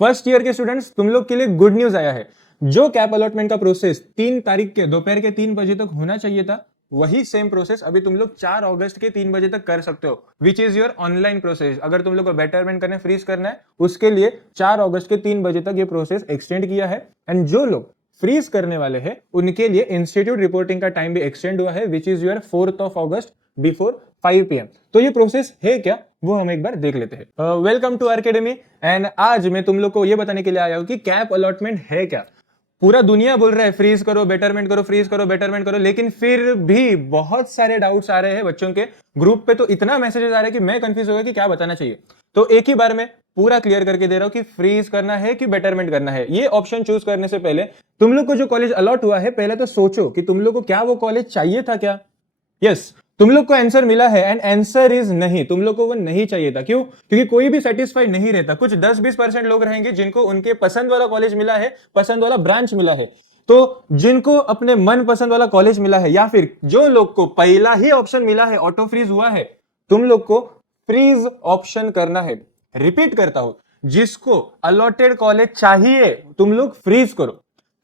First year के students, तुम लोग के लिए गुड न्यूज आया है। जो कैप अलॉटमेंट का प्रोसेस 3 तारीख के दोपहर के 3 बजे तक होना चाहिए था, वही सेम प्रोसेस अभी तुम लोग 4 अगस्त के 3 बजे तक कर सकते हो, which is your online process. अगर तुम लोग को बेटरमेंट करना, फ्रीज करना है, उसके लिए 4 अगस्त के 3 बजे तक ये प्रोसेस एक्सटेंड किया है। एंड जो लोग फ्रीज करने वाले हैं उनके लिए इंस्टीट्यूट रिपोर्टिंग का टाइम भी एक्सटेंड हुआ है, which is your 4 August before 5 PM। तो ये प्रोसेस है क्या, वो हम एक बार देख लेते हैं। Welcome to academy. एंड आज मैं तुम लोग को ये बताने के लिए आया हूं कि कैप अलॉटमेंट है क्या। पूरा दुनिया बोल रहा है फ्रीज करो, बेटरमेंट करो, फ्रीज करो, बेटरमेंट करो, लेकिन फिर भी बहुत सारे डाउट्स आ रहे हैं बच्चों के ग्रुप पे। तो इतना मैसेजेस आ रहे हैं कि मैं कंफ्यूज हो गया कि क्या बताना चाहिए। तो एक ही बार में पूरा क्लियर करके दे रहा हूं कि फ्रीज करना है कि बेटरमेंट करना है। ये ऑप्शन चूज करने से पहले तुम लोग को जो कॉलेज अलॉट हुआ है, पहले तो सोचो कि तुम लोग को क्या वो कॉलेज चाहिए था क्या। यस, तुम लोग को आंसर मिला है एंड आंसर इज नहीं, तुम लोग को वो नहीं चाहिए था। क्यों? क्योंकि कोई भी सेटिस्फाइड नहीं रहता। कुछ 10-20% लोग रहेंगे जिनको उनके पसंद वाला कॉलेज मिला है, पसंद वाला ब्रांच मिला है। तो जिनको अपने मन पसंद वाला कॉलेज मिला है, या फिर जो लोग को पहला ही ऑप्शन मिला है, ऑटो फ्रीज हुआ है, तुम लोग को फ्रीज ऑप्शन करना है। रिपीट करता हूं, जिसको अलॉटेड कॉलेज चाहिए तुम लोग फ्रीज करो।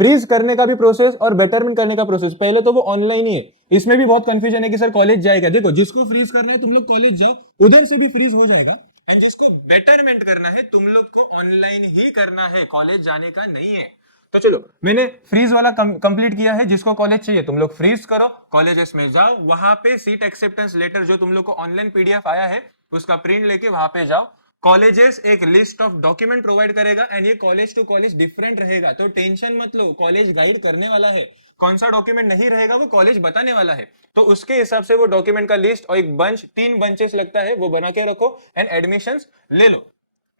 फ्रीज करने का भी प्रोसेस और बेटरमेंट करने का प्रोसेस पहले तो वो ऑनलाइन ही है। इसमें भी बहुत कंफ्यूजन है कि सर कॉलेज जाएगा। देखो, जिसको फ्रीज करना है तुम लोग कॉलेज जाओ, उधर से भी फ्रीज हो जाएगा। एंड जिसको बेटरमेंट करना है तुम लोग को ऑनलाइन ही करना है, कॉलेज जाने का नहीं है। तो चलो, मैंने फ्रीज वाला कंप्लीट किया है। जिसको कॉलेज चाहिए तुम लोग फ्रीज करो, कॉलेजेस में जाओ, वहां पे सीट एक्सेप्टेंस लेटर जो तुम लोग को ऑनलाइन PDF आया है उसका प्रिंट लेके वहां पे जाओ। कॉलेजेस एक लिस्ट ऑफ डॉक्यूमेंट प्रोवाइड करेगा एंड ये कॉलेज टू कॉलेज डिफरेंट रहेगा, तो टेंशन मत लो। कॉलेज गाइड करने वाला है, कौन सा डॉक्यूमेंट नहीं रहेगा वो कॉलेज बताने वाला है। तो उसके हिसाब से वो डॉक्यूमेंट का लिस्ट और एक बंच, 3 बंचेस लगता है, वो बना के रखो एंड एडमिशंस ले लो।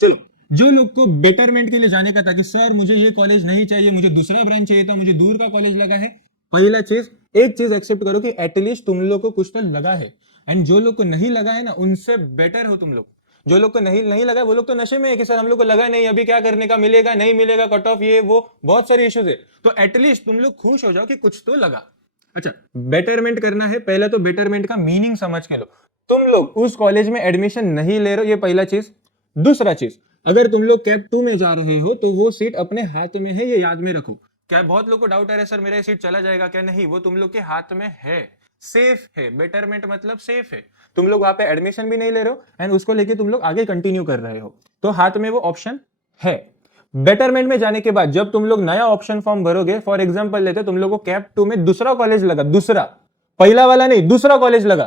चलो, जो लोग को बेटरमेंट के लिए जाने का था कि सर मुझे ये कॉलेज नहीं चाहिए, मुझे दूसरा ब्रांच चाहिए था, मुझे दूर का कॉलेज लगा है, पहला चीज, एक चीज एक्सेप्ट करो कि एटलीस्ट तुम लोग को कुछ तो लगा है। एंड जो लोग को नहीं लगा है ना, उनसे बेटर हो तुम लोग। जो लोग को नहीं लगा वो लोग तो नशे में है कि सर हम लोग को लगा नहीं, अभी क्या करने का, मिलेगा नहीं मिलेगा, कट ऑफ, ये वो बहुत सारे इश्यूज है। तो एटलीस्ट तुम लोग खुश हो जाओ कि कुछ तो लगा। अच्छा, बेटरमेंट करना है, पहले तो बेटरमेंट का मीनिंग समझ के लो। तुम लोग उस कॉलेज में एडमिशन नहीं ले रहे हो, ये पहला चीज। दूसरा चीज, अगर तुम लोग कैप 2 में जा रहे हो तो वो सीट अपने हाथ में है, ये याद में रखो। क्या बहुत लोग को डाउट आ रहा है सर मेरा सीट चला जाएगा क्या? नहीं, वो तुम लोग के हाथ में है, सेफ है। बेटरमेंट मतलब सेफ है। तुम लोग वहां पे एडमिशन भी नहीं ले रहे हो एंड उसको लेके तुम लोग आगे कंटिन्यू कर रहे हो, तो हाथ में वो ऑप्शन है। बेटरमेंट में जाने के बाद जब तुम लोग नया ऑप्शन फॉर्म भरोगे, फॉर एग्जांपल लेते तुम लोग को कैप 2 में दूसरा कॉलेज लगा, दूसरा, पहला वाला नहीं, दूसरा कॉलेज लगा,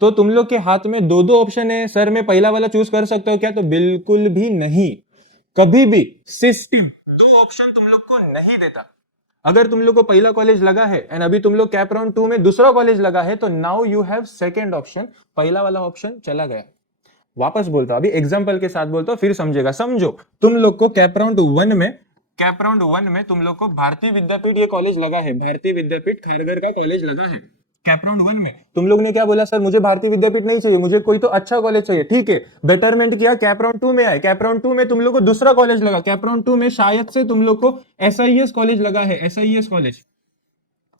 तो तुम लोग के हाथ में 2 ऑप्शन है। सर मैं पहला वाला चूज कर सकता हूं क्या? तो बिल्कुल भी नहीं, कभी भी सिस्टम 2 ऑप्शन तुम लोग को नहीं देता। अगर तुम लोग को पहला कॉलेज लगा है एंड अभी तुम लोग कैप राउंड 2 में दूसरा कॉलेज लगा है, तो now you have second option. पहला वाला ऑप्शन चला गया। वापस बोलता हूं, अभी एग्जांपल के साथ बोलता हूं, फिर समझेगा। समझो, तुम लोग को कैप राउंड 1 में तुम लोग को भारतीय विद्यापीठ ये कॉलेज लगा है, भारतीय विद्यापीठ खारघर का कॉलेज लगा है। कैप राउंड 1 में तुम लोग ने क्या बोला? सर मुझे भारतीय विद्यापीठ नहीं चाहिए, मुझे कोई तो अच्छा कॉलेज चाहिए। ठीक है, बेटरमेंट किया, कैप राउंड 2 में आए। कैप राउंड 2 में तुम लोग को दूसरा कॉलेज लगा। कैप राउंड 2 में शायद से तुम लोग को SIS कॉलेज लगा है, SIS कॉलेज।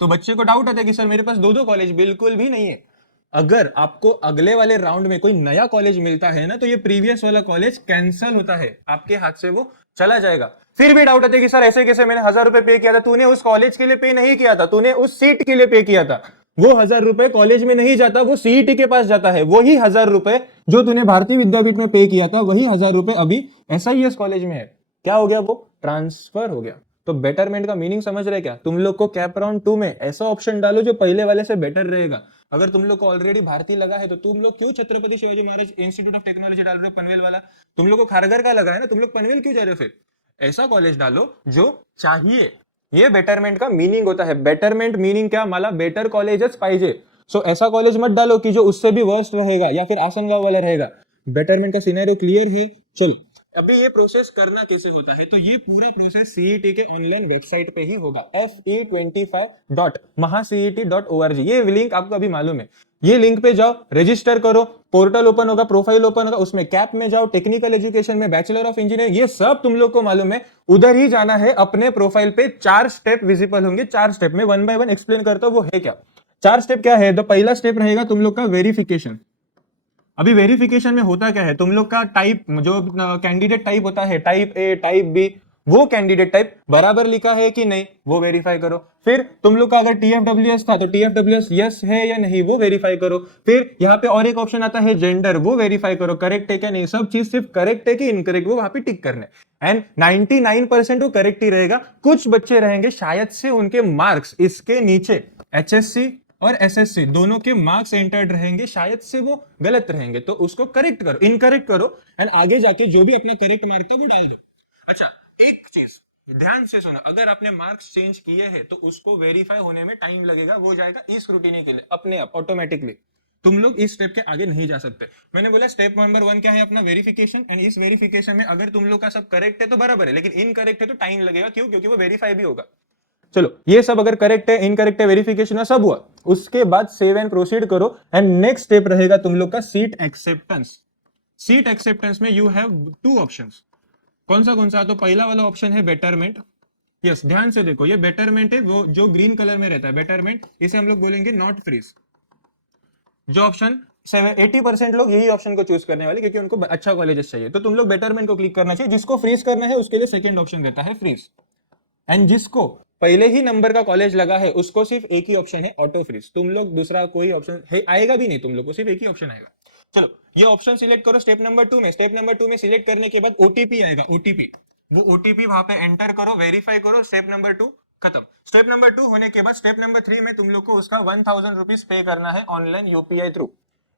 तो बच्चे को डाउट आता है कि सर मेरे पास 2 कॉलेज, बिल्कुल भी नहीं है। अगर आपको अगले वाले राउंड में कोई नया कॉलेज मिलता है ना, तो ये प्रीवियस वाला कॉलेज कैंसिल होता है, आपके हाथ से वो चला जाएगा। फिर भी डाउट आता है कि सर ऐसे कैसे, मैंने 1000 रुपए पे किया था। तूने उस कॉलेज के लिए पे नहीं किया था, तूने उस सीट के लिए पे किया था। वो 1000 रुपए कॉलेज में नहीं जाता, वो CET के पास जाता है। वही 1000 रुपए जो तूने भारतीय विद्यापीठ में पे किया था, वही 1000 रुपए अभी SIS कॉलेज में है। क्या हो गया? वो ट्रांसफर हो गया। तो बेटरमेंट का मीनिंग समझ रहे क्या? तुम लोग को कैप राउंड 2 में ऐसा ऑप्शन डालो जो पहले वाले से बेटर रहेगा। अगर तुम लोग को ऑलरेडी भारतीय लगा है तो तुम लोग क्यों Chhatrapati Shivaji Maharaj institute of technology डाल रहे हो, पनवेल वाला? तुम लोग को खारघर का लगा है ना, तुम लोग पनवेल क्यों जा रहे हो? फिर ऐसा कॉलेज डालो जो चाहिए। ये बेटरमेंट का मीनिंग होता है। बेटरमेंट मीनिंग क्या? मला बेटर कॉलेजेस पाहिजे। सो ऐसा कॉलेज मत डालो कि जो उससे भी वर्स्ट रहेगा या फिर आसनगांव वाला रहेगा। बेटरमेंट का सिनेरियो क्लियर है? चलो, अभी ये प्रोसेस करना कैसे होता है, तो ये पूरा प्रोसेस CET के ऑनलाइन वेबसाइट पे ही होगा, fe25.mahacet.org। ये लिंक आपको अभी मालूम है। ये लिंक पे जाओ, रजिस्टर करो, पोर्टल ओपन होगा, प्रोफाइल ओपन होगा, उसमें कैप में जाओ, टेक्निकल एजुकेशन में बैचलर ऑफ इंजीनियरिंग, ये सब तुम लोग को मालूम है। उधर ही जाना है। अपने प्रोफाइल पे 4 स्टेप विजिबल होंगे। 4 स्टेप में 1 बाय 1 एक्सप्लेन करता हूं वो है क्या। 4 स्टेप क्या है? तो पहला स्टेप रहेगा तुम लोग का वेरिफिकेशन। अभी वेरिफिकेशन में होता क्या है, तुम लोग का टाइप जो कैंडिडेट टाइप होता है, टाइप ए टाइप बी, वो कैंडिडेट टाइप बराबर लिखा है कि नहीं वो वेरीफाई करो। फिर तुम लोग का अगर टीएफडब्ल्यूएस था तो टीएफडब्ल्यूएस यस है या नहीं वो वेरीफाई करो। फिर यहाँ पे और एक ऑप्शन आता है जेंडर, वो वेरीफाई करो करेक्ट है क्या नहीं। सब चीज सिर्फ करेक्ट है कि इनकरेक्ट वो वहां पे टिक करने, एंड 99% वो करेक्ट ही रहेगा। कुछ बच्चे रहेंगे शायद से उनके मार्क्स इसके नीचे एचएससी और एसएससी दोनों के मार्क्स एंटर्ड रहेंगे, शायद से वो गलत रहेंगे, तो उसको करेक्ट करो, इनकरेक्ट करो, एंड आगे जाके जो भी अपना करेक्ट मार्क था वो डाल दो। अच्छा, एक चीज ध्यान से सुना, अगर आपने मार्क्स चेंज किए हैं तो उसको वेरीफाई होने में टाइम लगेगा, वो जाएगा ई स्क्रूटिनी के लिए अपने आप ऑटोमेटिकली। तुम लोग इस स्टेप के आगे नहीं जा सकते। मैंने बोला स्टेप नंबर 1 क्या है अपना वेरिफिकेशन, एंड इस वेरिफिकेशन में अगर तुम लोग का सब करेक्ट है तो बराबर है, लेकिन इनकरेक्ट है तो टाइम लगेगा। क्यों? क्योंकि वो वेरीफाई भी होगा। चलो, ये सब अगर करेक्ट है इनकरेक्ट है वेरिफिकेशन सब हुआ, उसके बाद सेव एंड प्रोसीड करो, एंड नेक्स्ट स्टेप रहेगा तुम लोग का सीट एक्सेप्टेंस। सीट एक्सेप्टेंस में यू हैव 2 ऑप्शंस। कौन सा? तो पहला वाला ऑप्शन है बेटरमेंट। यस, ध्यान से देखो, ये बेटरमेंट है, वो जो ग्रीन कलर में रहता है बेटरमेंट, इसे हम लोग बोलेंगे नॉट फ्रीज। जो ऑप्शन 80% लोग यही ऑप्शन को चूज करने वाले, क्योंकि उनको अच्छा कॉलेजेस चाहिए, तो तुम लोग बेटरमेंट को क्लिक करना चाहिए। जिसको फ्रीज करना है उसके लिए सेकंड ऑप्शन रहता है फ्रीज, एंड जिसको पहले ही नंबर का कॉलेज लगा है उसको सिर्फ एक ही ऑप्शन है ऑटो फ्रीज। तुम लोग दूसरा कोई ऑप्शन है आएगा भी नहीं, तुम लोग को सिर्फ एक ही ऑप्शन आएगा। चलो, ये ऑप्शन सिलेक्ट करो स्टेप नंबर 2 में। स्टेप नंबर 2 में सिलेक्ट करने के बाद ओटीपी आएगा, ओटीपी, वो ओटीपी वहां पे एंटर करो, वेरीफाई करो। स्टेप नंबर 2 खत्म। स्टेप नंबर 2 होने के बाद स्टेप नंबर 3 में तुम लोग को उसका 1000 रुपीज पे करना है ऑनलाइन यूपीआई थ्रू।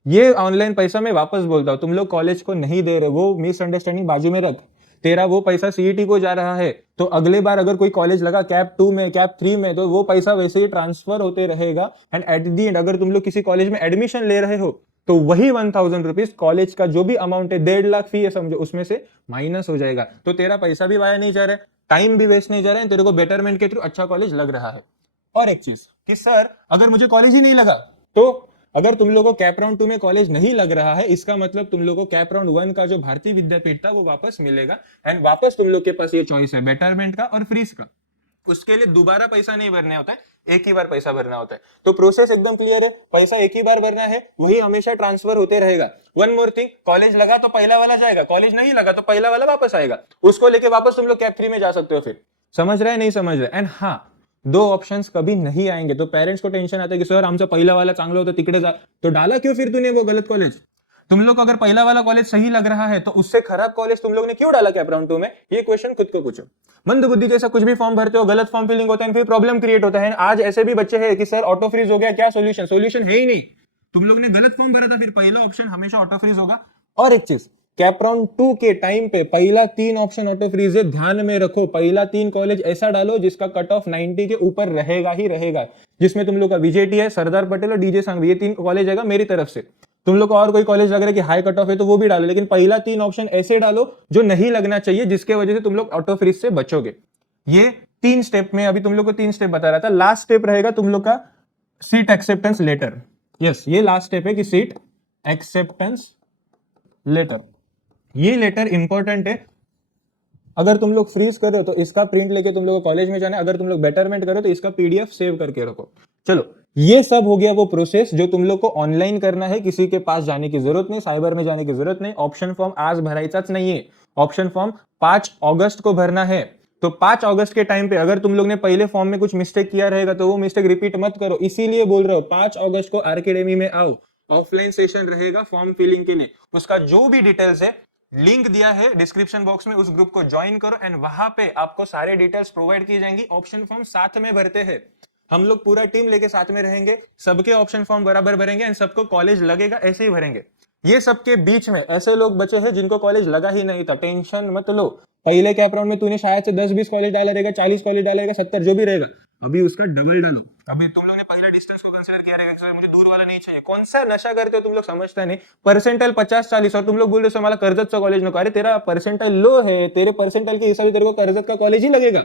ये ऑनलाइन पैसा मैं वापस बोलता हूँ, तुम लोग कॉलेज को नहीं दे रहे, वो मिसअंडरस्टैंडिंग बाजू में रख। तेरा वो पैसा सीईटी को जा रहा है, तो अगले बार अगर कोई कॉलेज लगा कैप 2 में कैप 3 में, तो वो पैसा वैसे ही ट्रांसफर होते रहेगा, एंड एट दी एंड अगर तुम लोग किसी कॉलेज में एडमिशन ले रहे हो तो वही 1000 रुपीज कॉलेज का जो भी अमाउंट है 1.5 लाख फी है समझो, उसमें से माइनस हो जाएगा। तो तेरा पैसा भी वाया नहीं जा रहा है, टाइम भी वेस्ट नहीं जा रहा है, तेरे को बेटरमेंट के थ्रू अच्छा कॉलेज लग रहा है। और एक चीज कि सर अगर मुझे कॉलेज ही नहीं लगा, तो अगर तुम लोगों को कैप राउंड 2 में कॉलेज नहीं लग रहा है, इसका मतलब तुम लोगों को कैप राउंड 1 का जो भारतीय विद्यापीठ था वो वापस मिलेगा, एंड वापस तुम लोग के पास ये चॉइस है बेटरमेंट का और फ्रीज का। उसके लिए दोबारा पैसा नहीं भरना होता है, एक ही बार पैसा भरना होता है। तो प्रोसेस एकदम क्लियर है, पैसा एक ही बार भरना है, वही हमेशा ट्रांसफर होते रहेगा। वन मोर थिंग, कॉलेज लगा तो पहला वाला जाएगा, कॉलेज नहीं लगा तो पहला वाला वापस आएगा, उसको लेके वापस तुम लोग कैप 3 में जा सकते हो। फिर समझ रहे नहीं समझ रहे? एंड हाँ, 2 ऑप्शंस कभी नहीं आएंगे तो पेरेंट्स को टेंशन आता है कि सर आमचा पहिला वाला चांगलं होतं तिकडे जा, तो डाला क्यों फिर तूने वो गलत कॉलेज? तुम लोग को अगर पहला वाला कॉलेज सही लग रहा है तो उससे खराब कॉलेज तुम लोग ने क्यों डाला कैप राउंड 2 में? ये क्वेश्चन खुद को पूछो। मंद बुद्धि जैसा कुछ भी फॉर्म भरते हो, गलत फॉर्म फिलिंग होता है, फिर प्रॉब्लम क्रिएट होता है। आज ऐसे भी बच्चे हैं कि सर ऑटो फ्रीज हो गया, क्या सोल्यूशन? सोल्यूशन है ही नहीं, तुम लोग ने गलत फॉर्म भरा था, फिर पहला ऑप्शन हमेशा ऑटो फ्रीज होगा। और एक चीज, कैप राउंड 2 के टाइम पे पहला 3 ऑप्शन ऑटो फ्रीज है, ध्यान में रखो। पहला 3 कॉलेज ऐसा डालो जिसका कट ऑफ 90 के ऊपर रहेगा ही रहेगा, जिसमें तुम लोग का विजेटी है, सरदार पटेल और डीजे सांघवी, ये 3 कॉलेज आएगा मेरी तरफ से। तुम लोग को और कोई कॉलेज लग रहा है कि हाई कट ऑफ है तो वो भी डालो, लेकिन पहला 3 ऑप्शन ऐसे डालो जो नहीं लगना चाहिए, जिसके वजह से तुम लोग ऑटो फ्रीज से बचोगे। ये 3 स्टेप में अभी तुम लोग को 3 स्टेप बता रहा था। लास्ट स्टेप रहेगा तुम लोग का सीट एक्सेप्टेंस लेटर। यस, ये लास्ट स्टेप है कि सीट एक्सेप्टेंस लेटर। ये लेटर इंपॉर्टेंट है। अगर तुम लोग फ्रीज करो तो इसका प्रिंट लेके तुम लोग को कॉलेज में जाना है, अगर तुम लोग बेटरमेंट करो तो इसका पीडीएफ सेव करके रखो। चलो, ये सब हो गया वो प्रोसेस जो तुम लोग को ऑनलाइन करना है, किसी के पास जाने की जरूरत नहीं, साइबर में जाने की जरूरत नहीं। ऑप्शन फॉर्म आज भरायचाच नहीं है, ऑप्शन फॉर्म 5 अगस्त को भरना है। तो 5 अगस्त के टाइम पे अगर तुम लोग ने पहले फॉर्म में कुछ मिस्टेक किया रहेगा तो वो मिस्टेक रिपीट मत करो, इसीलिए बोल रहे हो 5 अगस्त को आरकेडेमी में आओ, ऑफलाइन सेशन रहेगा फॉर्म फिलिंग के लिए। उसका जो भी डिटेल्स है लिंक दिया है डिस्क्रिप्शन बॉक्स में, उस ग्रुप को ज्वाइन करो, एंड वहां पे आपको सारे डिटेल्स प्रोवाइड की जाएंगी। ऑप्शन फॉर्म साथ में भरते हैं, हम लोग पूरा टीम लेके साथ में रहेंगे, सबके ऑप्शन फॉर्म बराबर भरेंगे, एंड सबको कॉलेज लगेगा ऐसे ही भरेंगे। ये सबके बीच में ऐसे लोग बचे हैं जिनको कॉलेज लगा ही नहीं था, टेंशन मत लो। पहले कैप राउंड में तूने शायद से 10-20 कॉलेज डाला रहेगा, 40 कॉलेज डालेगा, 70 जो भी रहेगा, अभी उसका डबल डालो। अभी तुम लोग ने पहले डिस्टेंस को कंसीडर किया रहेगा, सर मुझे दूर वाला नहीं चाहिए। कौन सा नशा करते हो तुम लोग, समझता नहीं। परसेंटाइल 50-40 और तुम लोग बोल रहे हो मला कर्जतचा कॉलेज नको। अरे तेरा परसेंटाइल लो है, तेरे परसेंटाइल के हिसाब से तेरे को कर्जत का कॉलेज ही लगेगा।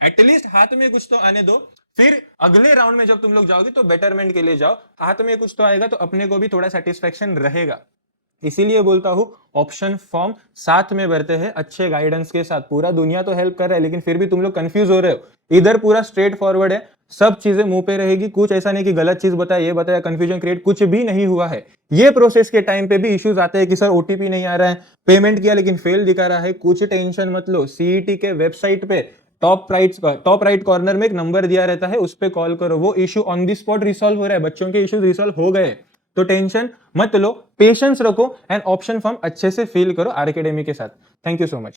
एटलीस्ट हाथ में कुछ तो आने दो, फिर अगले राउंड में जब तुम लोग जाओगे तो बेटरमेंट के लिए जाओ, हाथ में कुछ तो आएगा तो अपने को भी थोड़ा सेटिस्फेक्शन रहेगा। इसीलिए बोलता हूं ऑप्शन फॉर्म साथ में भरते हैं अच्छे गाइडेंस के साथ। पूरा दुनिया तो हेल्प कर रहा है, लेकिन फिर भी तुम लोग कंफ्यूज हो रहे हो। इधर पूरा स्ट्रेट फॉरवर्ड है, सब चीजें मुंह पे रहेगी, कुछ ऐसा नहीं कि गलत चीज बताया, ये बताया, कंफ्यूजन क्रिएट कुछ भी नहीं हुआ है। ये प्रोसेस के टाइम पे भी इश्यूज आते हैं कि सर ओटीपी नहीं आ रहा है, पेमेंट किया लेकिन फेल दिखा रहा है, कुछ टेंशन मत लो। सीईटी के वेबसाइट पे टॉप राइट कॉर्नर में एक नंबर दिया रहता है, उस पर कॉल करो, वो issue on the spot resolve हो रहा है, बच्चों के इश्यूज रिसॉल्व हो गए। तो टेंशन मत लो, पेशेंस रखो एंड ऑप्शन फॉर्म अच्छे से फिल करो आरकेडमी के साथ। Thank you so much.